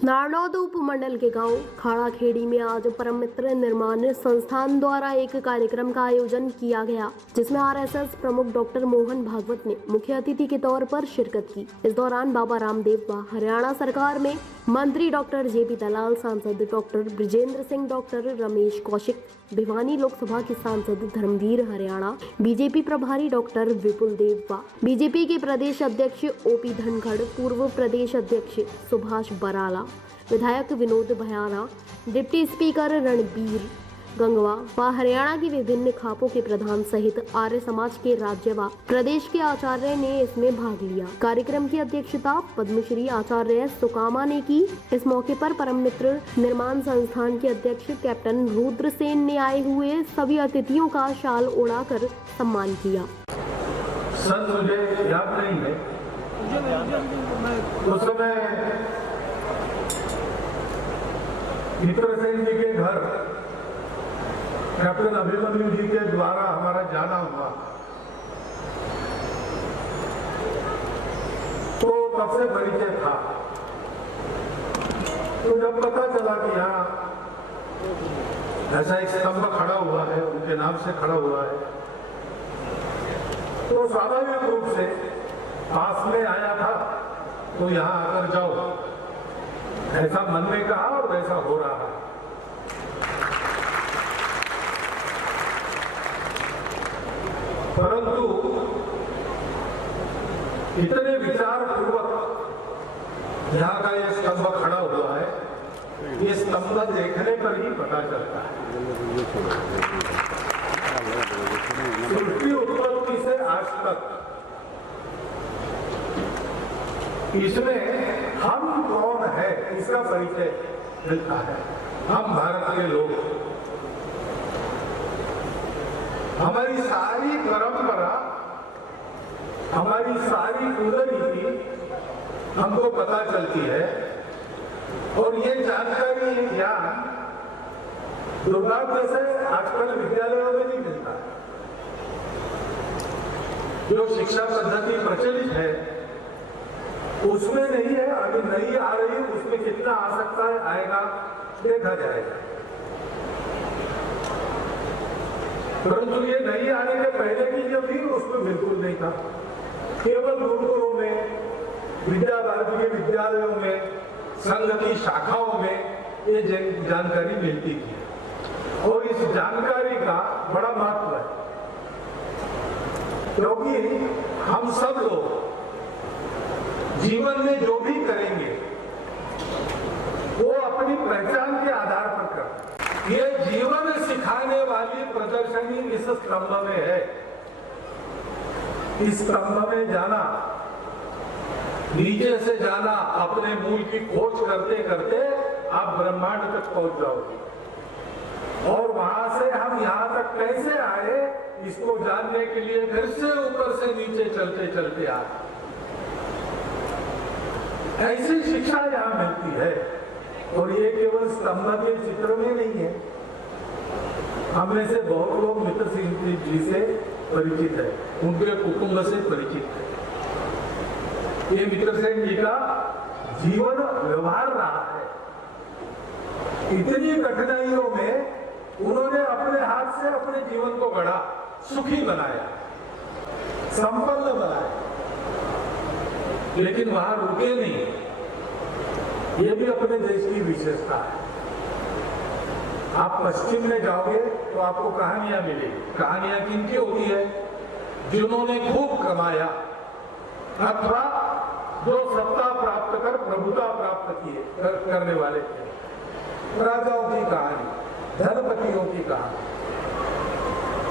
नारनौद उपमंडल के गांव खाड़ाखेड़ी में आज परम मित्र निर्माण संस्थान द्वारा एक कार्यक्रम का आयोजन किया गया, जिसमें आरएसएस प्रमुख डॉक्टर मोहन भागवत ने मुख्य अतिथि के तौर पर शिरकत की। इस दौरान बाबा रामदेव व हरियाणा सरकार में मंत्री डॉक्टर जेपी दलाल, सांसद डॉक्टर ब्रिजेंद्र सिंह, डॉक्टर रमेश कौशिक, भिवानी लोकसभा के सांसद धर्मवीर हरियाणा, बीजेपी प्रभारी डॉक्टर विपुल देव व बीजेपी के प्रदेश अध्यक्ष ओपी धनखड़, पूर्व प्रदेश अध्यक्ष सुभाष बराला, विधायक विनोद भयाना, डिप्टी स्पीकर रणबीर गंगवा व हरियाणा की विभिन्न खापों के प्रधान सहित आर्य समाज के राज्य व प्रदेश के आचार्य ने इसमें भाग लिया। कार्यक्रम की अध्यक्षता पद्मश्री आचार्य सुकामा ने की। इस मौके पर परम मित्र निर्माण संस्थान के अध्यक्ष कैप्टन रुद्र सेन ने आए हुए सभी अतिथियों का शाल उड़ाकर सम्मान किया। सर, मुझे याद नहीं है उस समय मित्र सेन जी के घर कैप्टन अभिमन्यु जी के द्वारा हमारा जाना हुआ, तो तब से परिचय था। तो जब पता चला कि यहाँ ऐसा एक स्तंभ खड़ा हुआ है, उनके नाम से खड़ा हुआ है, तो स्वाभाविक रूप से पास में आया था, तो यहाँ आकर जाओ, ऐसा मन में कहा और वैसा हो रहा है। परंतु इतने विचार पूर्वक यहाँ का ये स्तंभ खड़ा हुआ है, ये स्तंभ देखने पर ही पता चलता है। सृष्टि उत्पत्ति से आज तक इसमें हम कौन है इसका परिचय मिलता है। हम भारत के लोग, हमारी सारी परंपरा, हमारी सारी कुलरीति हमको पता चलती है, और ये जानकारी, ये ज्ञान दुर्भाग्य से आजकल विद्यालयों में नहीं मिलता। जो शिक्षा पद्धति प्रचलित है उसमें नहीं है, अभी नई आ रही है, उसमें कितना आ सकता है, आएगा, देखा जाएगा। परंतु ये नहीं आने के पहले की जो थी उसमें बिल्कुल नहीं था। केवल गुरुकुलों में, विद्या भारती के विद्यालयों में, संघ की शाखाओं में ये जानकारी मिलती थी, और इस जानकारी का बड़ा महत्व है, क्योंकि हम सब लोग जीवन में जो भी करेंगे वो अपनी पहचान के आधार पर करते। ये जीवन सिखाने वाली प्रदर्शनी इस स्तंभ में है। इस स्तंभ में जाना, नीचे से जाना, अपने मूल की खोज करते करते आप ब्रह्मांड तक पहुंच जाओगे, और वहां से हम यहाँ तक कैसे आए इसको जानने के लिए फिर से ऊपर से नीचे चलते चलते आए। ऐसी शिक्षा यहाँ मिलती है, और ये केवल स्तंभ के चित्र में नहीं है। हमें से बहुत लोग मित्र सिंह जी से परिचित है, उनके कुटुंब से परिचित है। ये मित्र सेन जी का जीवन व्यवहार रहा है। इतनी कठिनाइयों में उन्होंने अपने हाथ से अपने जीवन को गढ़ा, सुखी बनाया, संपन्न बनाया, लेकिन वहां रुके नहीं। ये भी अपने देश की विशेषता है। आप पश्चिम में जाओगे तो आपको कहानियां मिलेगी। कहानियां किनकी होती है? जिन्होंने खूब कमाया अथवा जो सत्ता प्राप्त कर प्रभुता प्राप्त करने वाले थे। राजाओं की कहानी, धनपतियों की कहानी।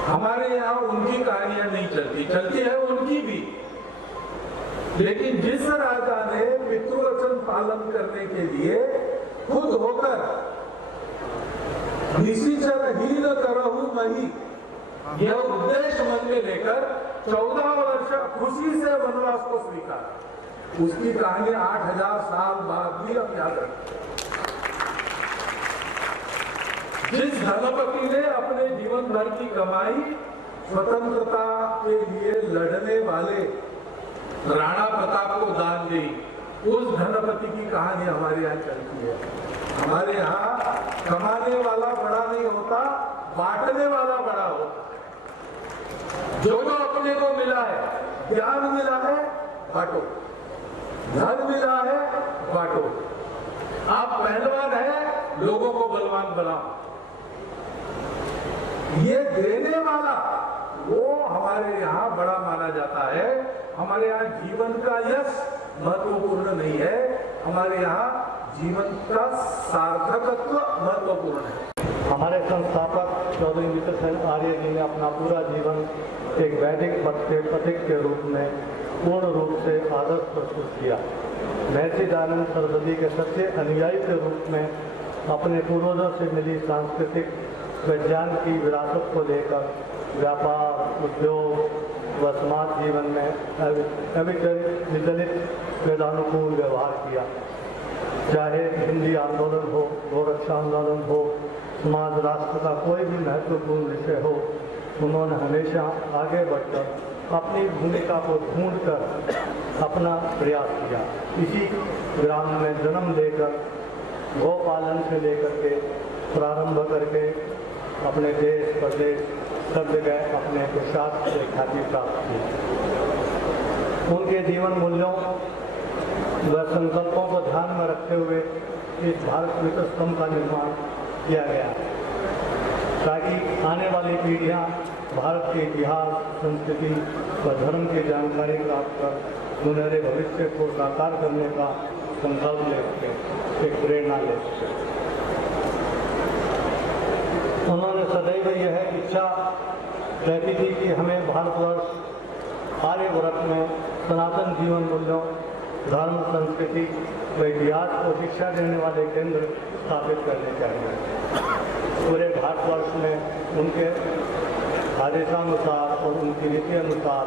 हमारे यहाँ उनकी कहानियां नहीं चलती, चलती है उनकी भी, लेकिन जिस राजा ने पितृवचन पालन करने के लिए खुद होकर निशिचर हीन करहु मही, यह उद्देश्य मन में लेकर 14 वर्ष खुशी से वनवास को स्वीकार, उसकी कहानी 8000 साल बाद भी अब याद रखें। जिस धनपति ने अपने जीवन भर की कमाई स्वतंत्रता के लिए लड़ने वाले राणा प्रताप को दान दी, उस धनपति की कहानी हमारे यहाँ चलती है। हमारे यहाँ कमाने वाला बड़ा नहीं होता, बांटने वाला बड़ा होता। जो अपने को मिला है, ज्ञान मिला है, बांटो। धन मिला है, बांटो। आप पहलवान है, लोगों को बलवान बनाओ। ये देने वाला वो हमारे यहाँ बड़ा माना जाता है। हमारे यहाँ जीवन का यश महत्वपूर्ण नहीं है, हमारे यहाँ जीवन का सार्थकत्व महत्वपूर्ण है। हमारे संस्थापक चौधरी मित्र सेन आर्य जी ने अपना पूरा जीवन एक वैदिक मत के प्रतीक के रूप में पूर्ण रूप से आदर्श प्रस्तुत किया। महर्षि दयानंद सरस्वती के सच्चे अनुयायी के रूप में अपने पूर्वजों से मिली सांस्कृतिक विज्ञान की विरासत को लेकर व्यापार, उद्योग व समाज जीवन में अविचलित वेदानुकूल व्यवहार किया। चाहे हिंदी आंदोलन हो, गोरक्षा आंदोलन हो, समाज राष्ट्र का कोई भी महत्वपूर्ण विषय हो, उन्होंने हमेशा आगे बढ़कर अपनी भूमिका को ढूंढकर अपना प्रयास किया। इसी ग्राम में जन्म लेकर गौपालन से लेकर के प्रारंभ करके अपने देश प्रदेश सब जगह अपने पुरुषार्थ से ख्याति प्राप्त की। उनके जीवन मूल्यों व संकल्पों को ध्यान में रखते हुए इस भारत मित्र स्तंभ का निर्माण किया गया, ताकि आने वाली पीढ़ियां भारत के इतिहास, संस्कृति व धर्म की जानकारी प्राप्त कर सुनहरे भविष्य को साकार करने का संकल्प ले सके, एक प्रेरणा ले सके। उन्होंने सदैव यह इच्छा रहती थी कि हमें भारतवर्ष आर्यव्रत में सनातन जीवन मूल्यों, धर्म, संस्कृति व इतिहास को शिक्षा देने वाले केंद्र स्थापित करने चाहिए। पूरे भारतवर्ष में उनके आदेशानुसार और उनकी नीति अनुसार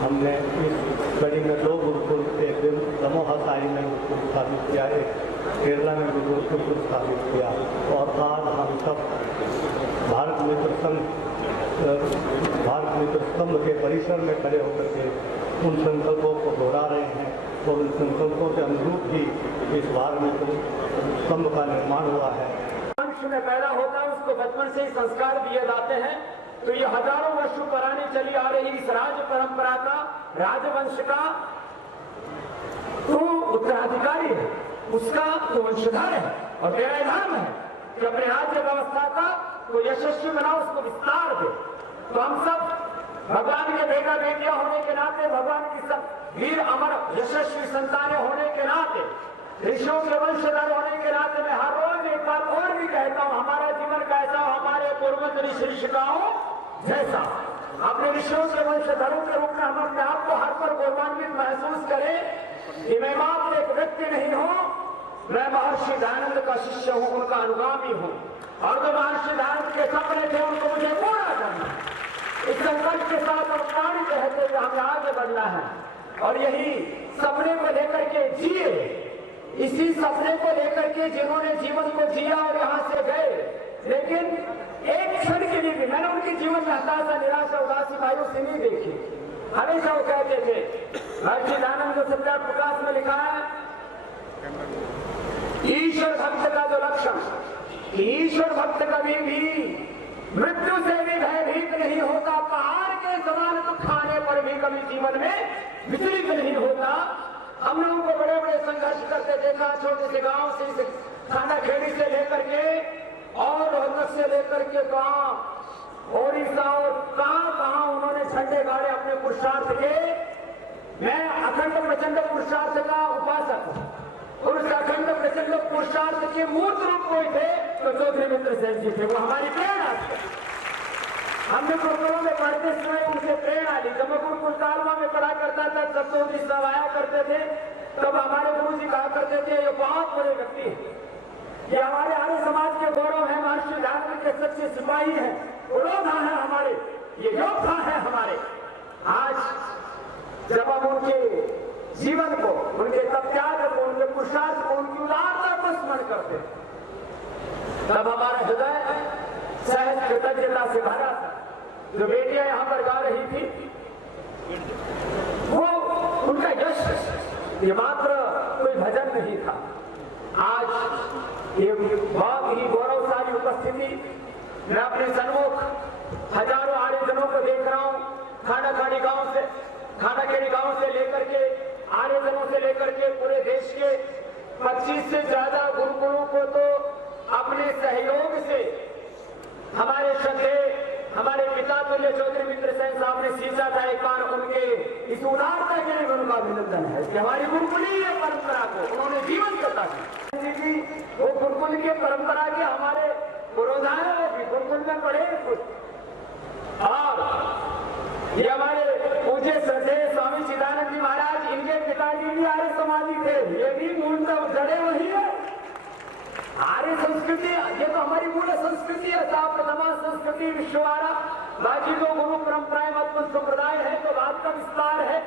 हमने इस कड़ी में 2 गुरुकुल, एक दिन दमोह साई में गुरुकुल स्थापित किया, एक केरला में गुरुकुल स्थापित किया, और आज हम सब भारत मित्र स्तंभ के परिसर में खड़े होकर के उन संकल्पों को दोहरा रहे हैं और उन संकल्पों के अनुरूप ही इस भारत मित्र स्तंभ का निर्माण हुआ है। वंश में पैदा होता है, उसको बचपन से ही संस्कार दिए जाते हैं। तो ये हजारों वर्षों पुरानी चली आ रही इस राज परंपरा का, राजवंश का तो उत्तराधिकारी है, उसका तो वंशधर है और तेरा धर्म है कि अपने राज्य व्यवस्था का तो यशस्वी बनाओ, उसको विस्तार दे। तो हम सब भगवान के बेटा बेटियां होने के नाते, भगवान की सब वीर अमर यशस्वी संतानें होने के नाते, ऋषियों के वंशधर होने के नाते मैं हर रोज एक बात और भी कहता हूँ, हमारा जीवन कैसा हो, हमारे पूर्वज ऋषिकाओं जैसा। अपने ऋषियों के वंशधरों के रूप में हम अपने आप को हर पर गौरवान्वित महसूस करें कि मैं मात्र एक व्यक्ति नहीं हूँ, मैं महर्षि दयानंद का शिष्य हूँ, उनका अनुगामी हूँ, और जो महर्षि दयानंद के सपने थे उनको मुझे पूरा करना है। इस संकल्प के साथ अनुप्राणित रहते हुए हमें आगे बढ़ना है और यही सपने को लेकर के जिए। इसी सपने को लेकर के जिन्होंने जीवन को जिया और यहाँ से गए, लेकिन एक क्षण के लिए भी मैंने उनके जीवन में हताशा, निराशा, उदासी, मायूसी नहीं देखी। हमेशा वो कहते थे, महर्षि दयानंद सत्या प्रकाश में लिखा है, ईश्वर भक्त का जो लक्षण, ईश्वर भक्त कभी भी मृत्यु से भी भयभीत नहीं होता, पहाड़ के समान दुख खाने पर भी कभी जीवन में विचलित नहीं होता। हमने उनको बड़े बड़े संघर्ष करते देखा, छोटे से गांव से खाना खेड़ी से लेकर के और रोहतक से लेकर के कहां ओडिशा और कहां उन्होंने झंडे गाड़े अपने पुरुषार्थ के। मैं अखंड प्रचंड पुरुषार्थ का उपासक हूं, और उस अखंड प्रचंड पुरुषार्थ के मूर्त रूप कोई थे तो चौधरी मित्र सेन जी थे, वो हमारी प्रेरणा थे। हमने गुरुकुलों में पढ़ते समय उनसे प्रेरणा ली। जब मैं गुरुकुल तालवा में पढ़ा करता था तब चौधरी साहब आया करते थे, तब हमारे गुरु जी कहा करते थे, ये बहुत बड़े व्यक्ति है, ये हमारे आर्य समाज के गौरव है, महर्षि दयानंद के सच्चे सिपाही हैं, पुरोधा है हमारे, ये योद्धा है हमारे। आज जब हम उनके जीवन को, उनके तपत्याग को, उनके पुरुषार्थ को, उनकी उदारता को स्मरण करते हैं, तब हमारा हृदय सहज कृतज्ञता से भरा था। जो बेटियां यहाँ पर गा रही थी, वो उनका यश ये मात्र कोई भजन नहीं था। आज ये बहुत ही गौरवशाली उपस्थिति, मैं अपने सन्मुख हजारों आर्यजनों को देख रहा हूँ। खानाखेड़ी गांव से लेकर के आर्यजनों से लेकर के पूरे देश के 25 से ज्यादा गुरुकुलों को तो अपने सहयोग से हमारे श्रद्धे, हमारे पिता तुल्य चौधरी मित्र सेन साहब ने सींचा था। एक बार उनके इस उदारता के लिए उनका अभिनंदन है कि हमारी गुरुकुलीय परंपरा को उन्होंने जीवन करता था। वो गुरुकुल की परंपरा के हमारे पूर्वजारों भी गुरुकुल में पढ़े और ये हमारे पूज्य श्रद्धे स्वामी चिदानंद जी महाराज, इनके पिताजी भी आर्य समाजी थे। ये भी मूलतः जड़े वही है आर्य संस्कृति। ये तो हमारी मूल संस्कृति है, प्रथमा संस्कृति विश्ववारा। बाकी तो गुरु परंपराएं मत संप्रदाय है तो बात का विस्तार है।